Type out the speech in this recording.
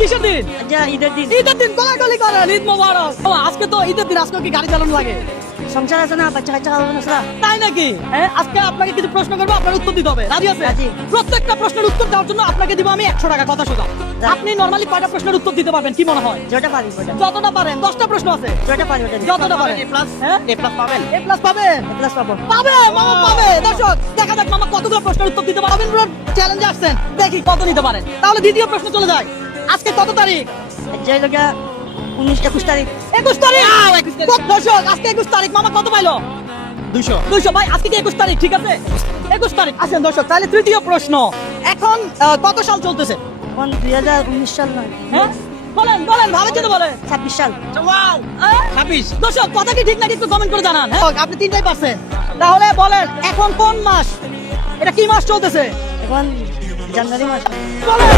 কিসের দিন? ঈদের দিন। ঈদের দিন কোলাকুলি করেন, ঈদ মোবারক। ও, আজকে তো ঈদের দিন, আজকে কি গাড়ি চালানো লাগে? সংসার আছে না, বাচ্চা কাচ্চা খাওয়ানো আছে না। তাই নাকি? হ্যাঁ, আজকে আপনাকে কিছু প্রশ্ন করবো, আপনার উত্তর দিতে হবে। রাজি আছে? রাজি। প্রত্যেকটা প্রশ্নের উত্তর দেওয়ার জন্য আপনাকে দিব আমি 100 টাকা, কথা সোজা। আপনি নরমালি কয়টা প্রশ্নের উত্তর দিতে পারবেন কি মনে হয়? যেটা পারি ওটা। যতটা পারেন। 10টা প্রশ্ন আছে, যেটা পারি ওটা। যতটা পারেন। হ্যাঁ, এ প্লাস পাবেন? এ প্লাস পাবেন? প্লাস পাবো। পাবে মামা, পাবে। দর্শক দেখা যাক মামা কতগুলো প্রশ্নের উত্তর দিতে পারবেন। চ্যালেঞ্জে আসছেন, দেখি কত নিতে পারেন। তাহলে দ্বিতীয় প্রশ্ন চলে যায়। আজকে কত তারিখ? যে লগা 19-21 তারিখ। 21 তারিখ। দর্শক আজকে 21 তারিখ। মামা কত পাইলো? 200 ভাই। আজকে কি 21 তারিখ? ঠিক আছে, 21 তারিখ। আসেন দর্শক, তাহলে তৃতীয় প্রশ্ন। এখন কত সাল চলতেছে? এখন 2019 সাল নয়। হ্যাঁ, বলেন বলেন, ভালো চিন্তা বলেন। 26 সাল। ওয়াও, 26। দর্শক কথা কি ঠিক নাকি একটু কমেন্ট করে জানান। হ্যাঁ, আপনি তিনটাই পারছেন। তাহলে বলেন এখন কোন মাস? এটা কি মাস চলতেছে? এখন জানুয়ারি মাস। বলেন।